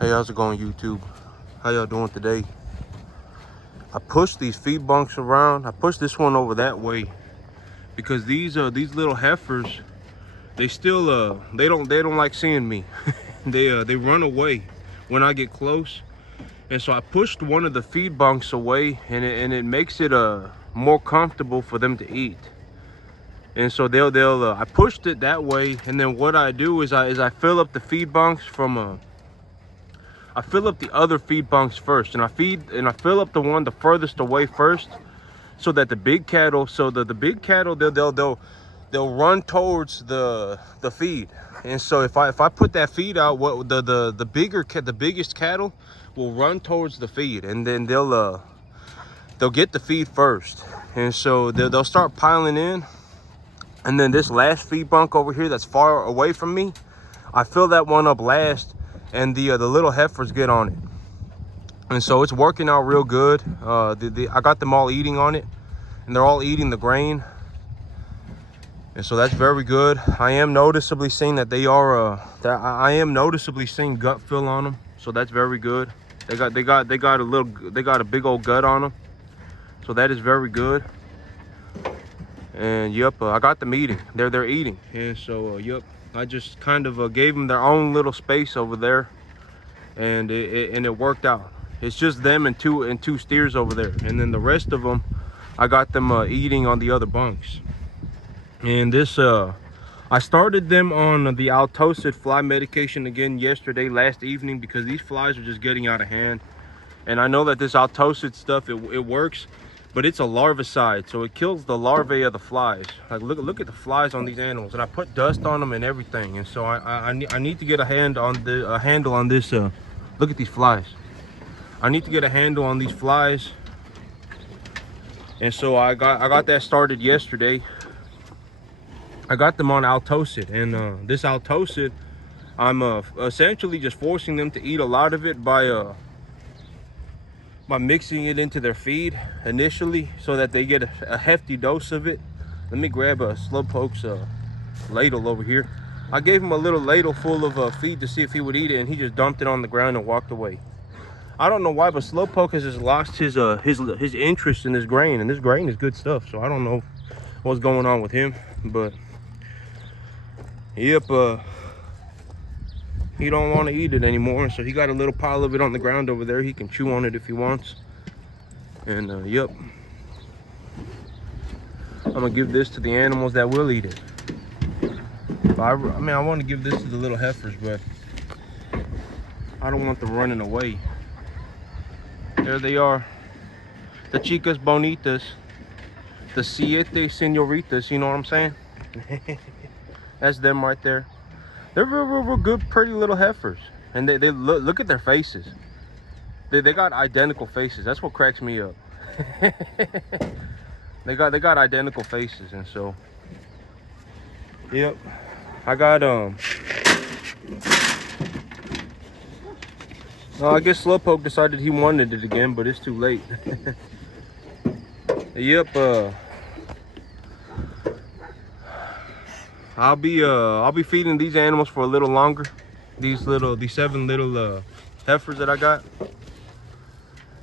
Hey, how's it going, YouTube? How y'all doing today? I pushed these feed bunks around. I pushed this one over that way because these little heifers, they still they don't like seeing me. They run away when I get close, and so I pushed one of the feed bunks away, and it makes it more comfortable for them to eat. And so they'll I pushed it that way, and then what I do is I fill up the feed bunks from I fill up the other feed bunks first, and I fill up the one the furthest away first, so that the big cattle, the big cattle they'll run towards the feed. And so if I put that feed out, what the biggest cattle will run towards the feed, and then they'll get the feed first. And so they'll start piling in, and then this last feed bunk over here that's far away from me, I fill that one up last, and the little heifers get on it. And so it's working out real good. I got them all eating on it, and they're all eating the grain, and so that's very good. I am noticeably seeing that they are I am noticeably seeing gut fill on them, so that's very good. They got a big old gut on them, so that is very good. And yep, I got them eating. They're eating, and so yep, I just kind of gave them their own little space over there, and it worked out. It's just them and two steers over there, and then the rest of them, I got them eating on the other bunks. And this I started them on the Altocid fly medication again last evening, because these flies are just getting out of hand. And I know that this Altocid stuff, it works, but it's a larvicide, so it kills the larvae of the flies. Like look at the flies on these animals, and I put dust on them and everything. And so I need to get a handle on this. Look at these flies. I need to get a handle on these flies, and so I got that started yesterday. I got them on Altocid, and this Altocid, I'm essentially just forcing them to eat a lot of it by mixing it into their feed initially, so that they get a hefty dose of it. Let me grab a Slowpoke's ladle over here. I gave him a little ladle full of feed to see if he would eat it, and he just dumped it on the ground and walked away. I don't know why, but Slowpoke has just lost his interest in this grain, and this grain is good stuff. So I don't know what's going on with him, but yep, he don't want to eat it anymore, so he got a little pile of it on the ground over there. He can chew on it if he wants. And yep, I'm gonna give this to the animals that will eat it. I mean, I want to give this to the little heifers, but I don't want them running away. There they are, the chicas bonitas, the siete senoritas, you know what I'm saying? That's them right there. They're real good, pretty little heifers, and they look at their faces. They got identical faces. That's what cracks me up. they got identical faces, and so yep, I got I guess Slowpoke decided he wanted it again, but it's too late. Yep, I'll be feeding these animals for a little longer. These 7 little heifers that I got.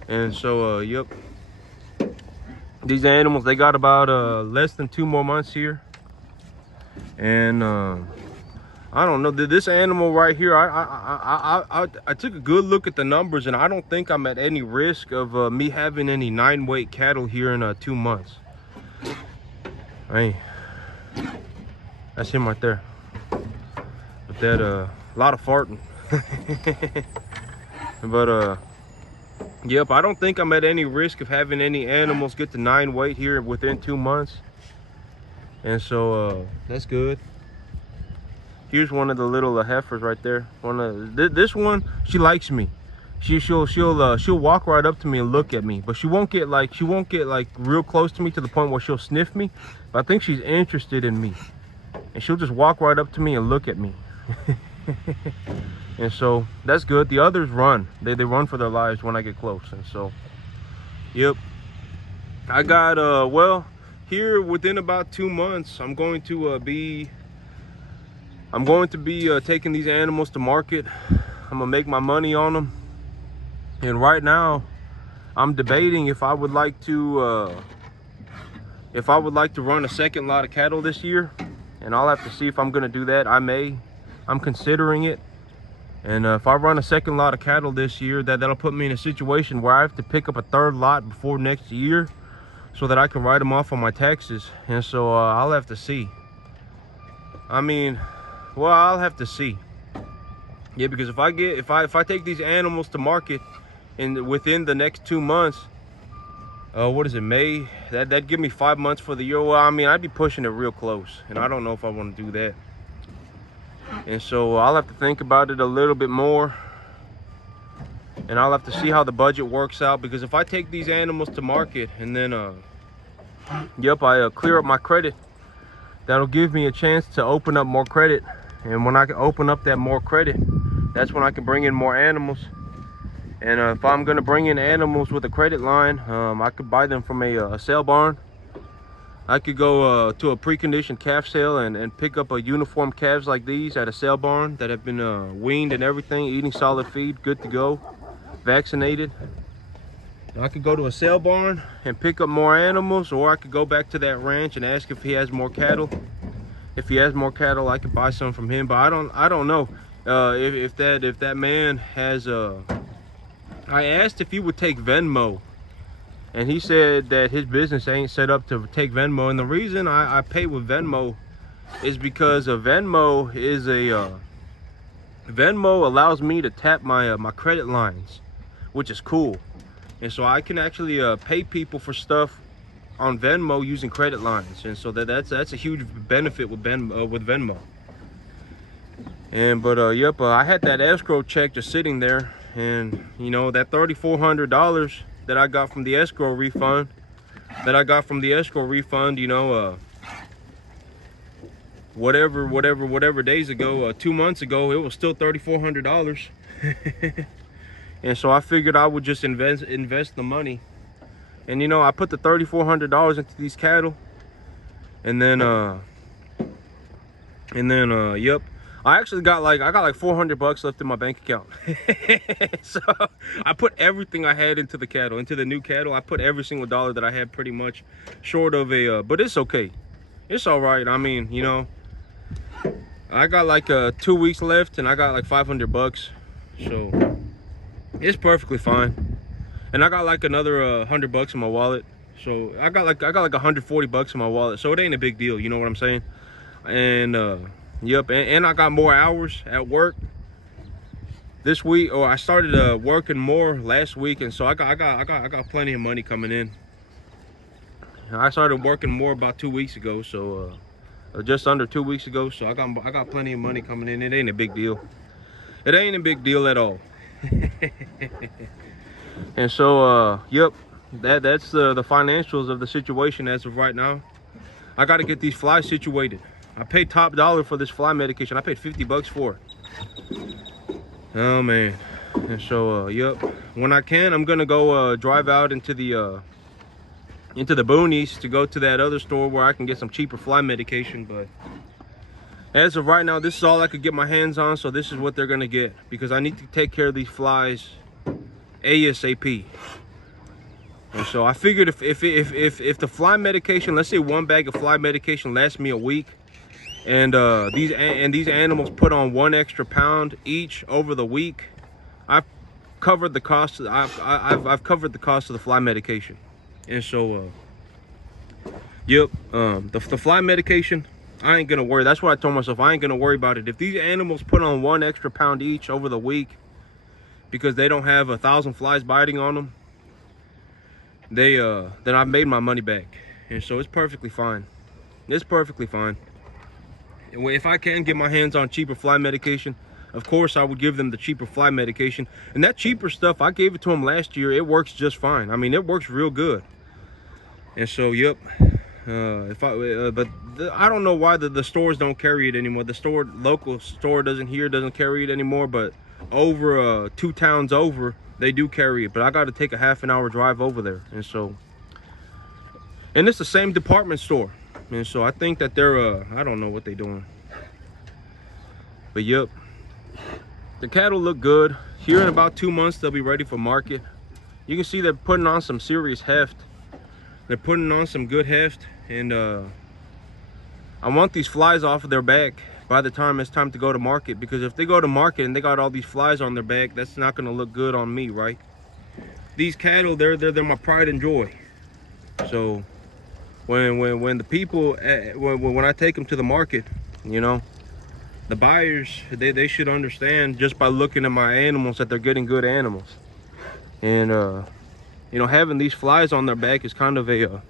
And so yep, these animals, they got about less than 2 more months here. And I don't know, this animal right here, I took a good look at the numbers, and I don't think I'm at any risk of me having any 9-weight cattle here in 2 months. Hey, that's him right there with that lot of farting. But yep, I don't think I'm at any risk of having any animals get to 9 weight here within 2 months. And so that's good. Here's one of the little heifers right there. This one, she likes me. She'll walk right up to me and look at me, but she won't get like real close to me to the point where she'll sniff me. But I think she's interested in me, and she'll just walk right up to me and look at me. And so that's good. The others run. They run for their lives when I get close. And so yep, I got well, here within about 2 months, I'm going to be taking these animals to market. I'm gonna make my money on them. And right now I'm debating if I would like to run a second lot of cattle this year, and I'll have to see if I'm gonna do that. I'm considering it. And if I run a second lot of cattle this year, that'll put me in a situation where I have to pick up a third lot before next year so that I can write them off on my taxes. And so I'll have to see. I mean, well, I'll have to see. Yeah, because if I take these animals to market within the next 2 months, what is it, May? That'd give me 5 months for the year. Well, I mean, I'd be pushing it real close, and I don't know if I want to do that. And so I'll have to think about it a little bit more, and I'll have to see how the budget works out. Because if I take these animals to market and then I clear up my credit, that'll give me a chance to open up more credit. And when I can open up that more credit, that's when I can bring in more animals. And if I'm gonna bring in animals with a credit line, I could buy them from a sale barn. I could go to a preconditioned calf sale and pick up a uniform calves like these at a sale barn that have been weaned and everything, eating solid feed, good to go, vaccinated. And I could go to a sale barn and pick up more animals, or I could go back to that ranch and ask if he has more cattle. If he has more cattle, I could buy some from him. But I don't know if that man has. I asked if he would take Venmo. And he said that his business ain't set up to take Venmo. And the reason I pay with Venmo is because Venmo allows me to tap my credit lines, which is cool. And so I can actually pay people for stuff on Venmo using credit lines. And so that's a huge benefit with Venmo. And I had that escrow check just sitting there, and you know, that $3,400 that I got from the escrow refund, you know, whatever days ago, 2 months ago, it was still $3,400. And so I figured I would just invest the money. And you know, I put the $3,400 into these cattle, and then I actually got like $400 left in my bank account. So I put everything I had into the cattle, into the new cattle. I put every single dollar that I had, pretty much, short of but it's okay. It's all right. I mean, you know, I got like 2 weeks left, and I got like $500, so it's perfectly fine. And I got like another $100 in my wallet, so I got like $140 in my wallet. So it ain't a big deal, you know what I'm saying? And yep, and I got more hours at work this week. Or I started working more last week, and so I got plenty of money coming in. I started working more about 2 weeks ago, so just under 2 weeks ago. So I got plenty of money coming in. It ain't a big deal. It ain't a big deal at all. And so yep, that's the financials of the situation as of right now. I got to get these flies situated. I paid top dollar for this fly medication. I paid $50 for it. Oh man. And so yep, when I can, I'm gonna go drive out into the boonies to go to that other store where I can get some cheaper fly medication. But as of right now, this is all I could get my hands on, so this is what they're gonna get, because I need to take care of these flies ASAP. And so I figured if the fly medication, let's say 1 bag of fly medication lasts me a week, and these animals put on 1 extra pound each over the week, I've covered the cost. I've covered the cost of the fly medication. And so yep, the fly medication, I ain't gonna worry. That's what I told myself. I ain't gonna worry about it. If these animals put on 1 extra pound each over the week, because they don't have 1,000 flies biting on them, then I've made my money back. And so it's perfectly fine. It's perfectly fine. If I can get my hands on cheaper fly medication, of course I would give them the cheaper fly medication. And that cheaper stuff, I gave it to them last year. It works just fine. I mean, it works real good. And so yep, but I don't know why the stores don't carry it anymore. The local store doesn't carry it anymore, but over 2 towns over, they do carry it. But I got to take a half-an-hour drive over there. And so, and it's the same department store. And so I think that they're I don't know what they're doing. But yep, The cattle look good. Here in about 2 months, they'll be ready for market. You can see they're putting on some serious heft. They're putting on some good heft, and I want these flies off of their back by the time it's time to go to market, because if they go to market and they got all these flies on their back, that's not going to look good on me, right? These cattle, they're my pride and joy. So when the people, when I take them to the market, you know, the buyers, they should understand just by looking at my animals that they're getting good animals. And you know, having these flies on their back is kind of a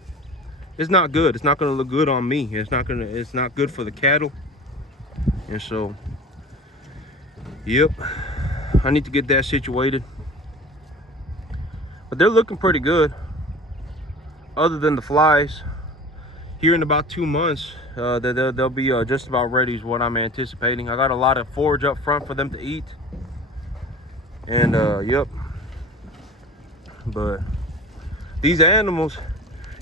it's not good. It's not going to look good on me. It's not good for the cattle. And so, yep, I need to get that situated. But they're looking pretty good, other than the flies. Here in about 2 months, they'll be just about ready is what I'm anticipating. I got a lot of forage up front for them to eat. And yep. But these animals,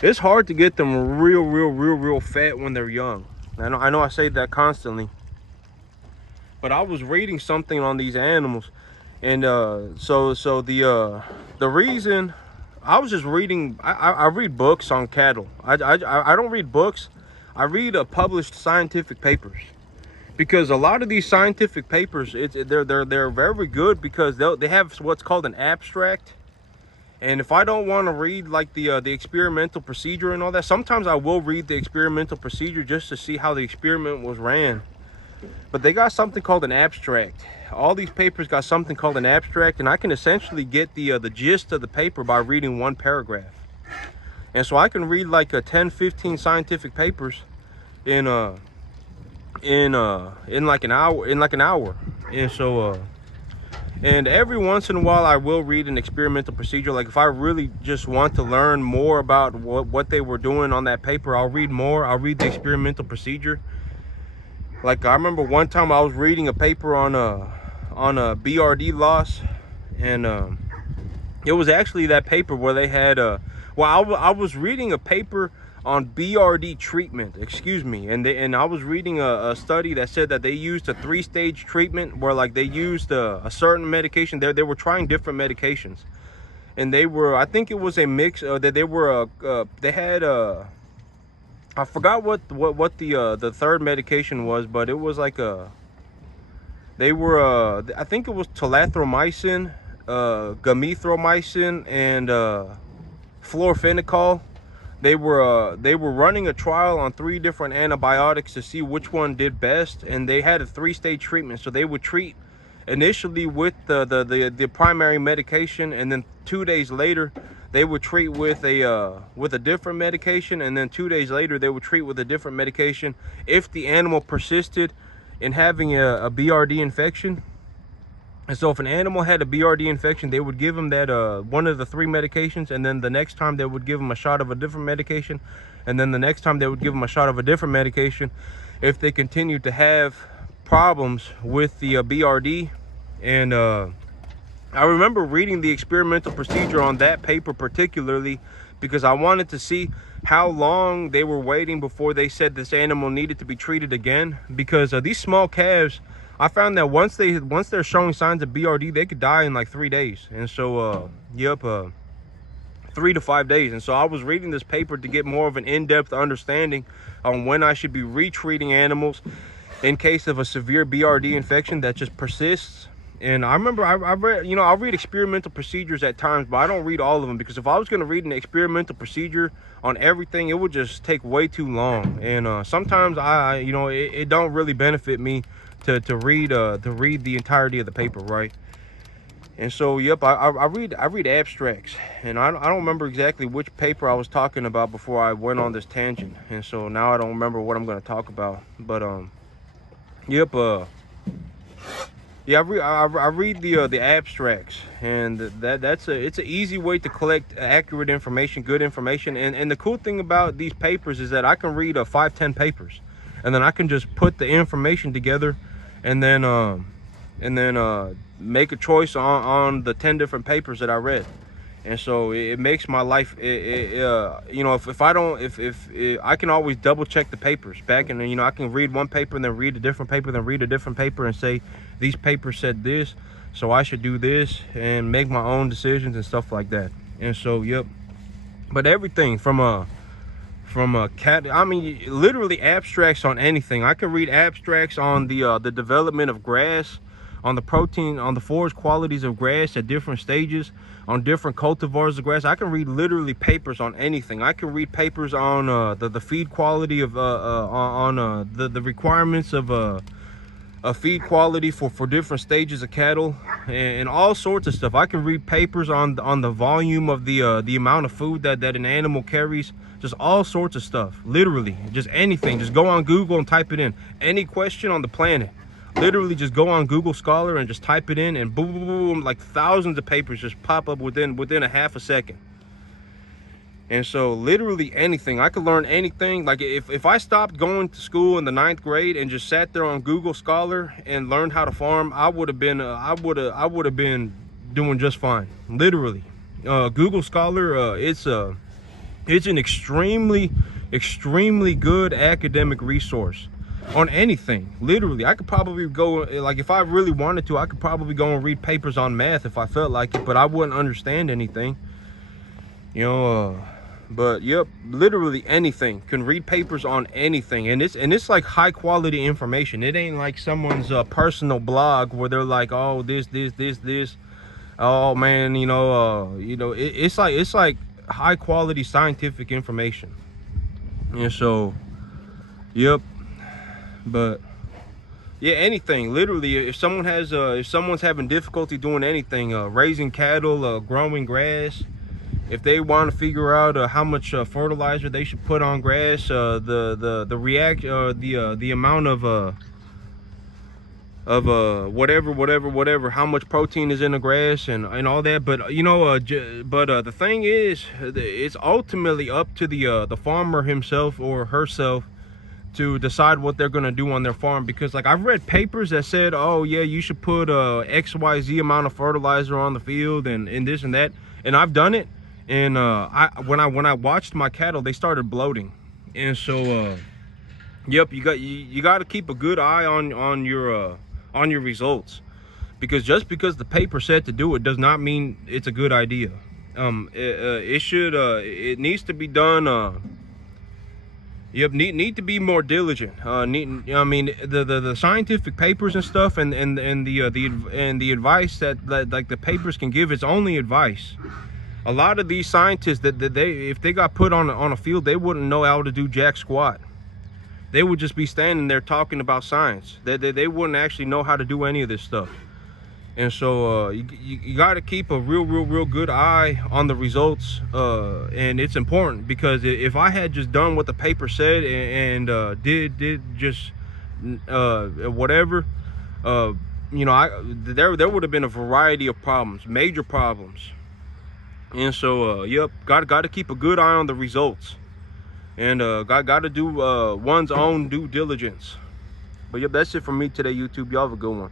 it's hard to get them real fat when they're young. I know I say that constantly. But I was reading something on these animals, and so the reason I was just reading, I read books on cattle. I don't read books. I read published scientific papers, because a lot of these scientific papers, they're very good, because they have what's called an abstract. And if I don't want to read like the experimental procedure and all that, sometimes I will read the experimental procedure just to see how the experiment was ran. But they got something called an abstract. All these papers got something called an abstract, and I can essentially get the gist of the paper by reading one paragraph. And so I can read like 10-15 scientific papers in like an hour. And so and every once in a while I will read an experimental procedure. Like if I really just want to learn more about what they were doing on that paper, I'll read more. I'll read the experimental procedure. Like I remember one time I was reading a paper on a BRD loss, and it was actually that paper where they had I was reading a paper on BRD treatment, excuse me, and I was reading a study that said that they used a 3-stage treatment where like they used a certain medication. They were trying different medications, and they were, I think it was a mix that they were they had I forgot what the third medication was, but it was like they were I think it was tulathromycin, gamithromycin, and fluorophenical. They were running a trial on 3 different antibiotics to see which one did best, and they had a 3-stage treatment. So they would treat initially with the primary medication, and then 2 days later they would treat with a different medication, and then 2 days later they would treat with a different medication if the animal persisted in having a BRD infection. And so if an animal had a BRD infection, they would give them that one of the 3 medications, and then the next time they would give them a shot of a different medication, and then the next time they would give them a shot of a different medication if they continued to have problems with the BRD. And I remember reading the experimental procedure on that paper particularly because I wanted to see how long they were waiting before they said this animal needed to be treated again, because these small calves, I found that once they're showing signs of BRD, they could die in like 3 days. And so 3 to 5 days. And so I was reading this paper to get more of an in-depth understanding on when I should be retreating animals in case of a severe BRD infection that just persists. And I remember I read, you know, I'll read experimental procedures at times, but I don't read all of them, because if I was going to read an experimental procedure on everything, it would just take way too long. And sometimes it don't really benefit me to read the entirety of the paper, right? And so yep, I read abstracts, and I don't remember exactly which paper I was talking about before I went on this tangent, and so now I don't remember what I'm going to talk about. But yep, yeah, I read the abstracts, and it's an easy way to collect accurate information, good information. And the cool thing about these papers is that I can read 5-10 papers, and then I can just put the information together, and then make a choice on the 10 different papers that I read. And so it makes my life, you know, if I don't, if I can always double check the papers back, and you know, I can read one paper and then read a different paper, then read a different paper, and say these papers said this, so I should do this, and make my own decisions and stuff like that. And so, yep. But everything from a cat, I mean, literally abstracts on anything. I can read abstracts on the development of grass, on the protein, on the forage qualities of grass at different stages, on different cultivars of grass. I can read literally papers on anything. I can read papers on the feed quality of the requirements of a feed quality for different stages of cattle, and all sorts of stuff. I can read papers on the volume of the amount of food that an animal carries. Just all sorts of stuff, literally, just anything. Just go on Google and type it in. Any question on the planet, literally just go on Google Scholar and just type it in, and boom, boom, boom, like thousands of papers just pop up within a half a second. And so literally anything, I could learn anything. Like if I stopped going to school in the 9th grade and just sat there on Google Scholar and learned how to farm, I would have been doing just fine. Literally, Google Scholar, it's an extremely good academic resource on anything. Literally, I could probably go, like if I really wanted to, I could probably go and read papers on math if I felt like it, but I wouldn't understand anything, you know. But yep, literally anything. Can read papers on anything, and it's like high quality information. It ain't like someone's personal blog where they're like, oh, this, oh man, it's like high quality scientific information. And so, yep. But yeah, anything. Literally, if someone's having difficulty doing anything, raising cattle, growing grass, if they want to figure out how much fertilizer they should put on grass, the amount of whatever, how much protein is in the grass and all that. But you know, the thing is, it's ultimately up to the farmer himself or herself to decide what they're going to do on their farm. Because like I've read papers that said, oh yeah, you should put XYZ amount of fertilizer on the field and this and that, and I've done it. And when I watched my cattle, they started bloating. And so yep, you got to keep a good eye on your results, because just because the paper said to do it does not mean it's a good idea. It needs to be done. Yep, need to be more diligent. I mean, the scientific papers and stuff, and the advice that like the papers can give, it's only advice. A lot of these scientists, that if they got put on a field, they wouldn't know how to do jack squat. They would just be standing there talking about science. They wouldn't actually know how to do any of this stuff. And so you got to keep a real good eye on the results, and it's important, because if I had just done what the paper said and did just whatever, you know, there would have been a variety of problems, major problems. And so yep, got to keep a good eye on the results, and got to do one's own due diligence. But yep, that's it from me today, YouTube. Y'all have a good one.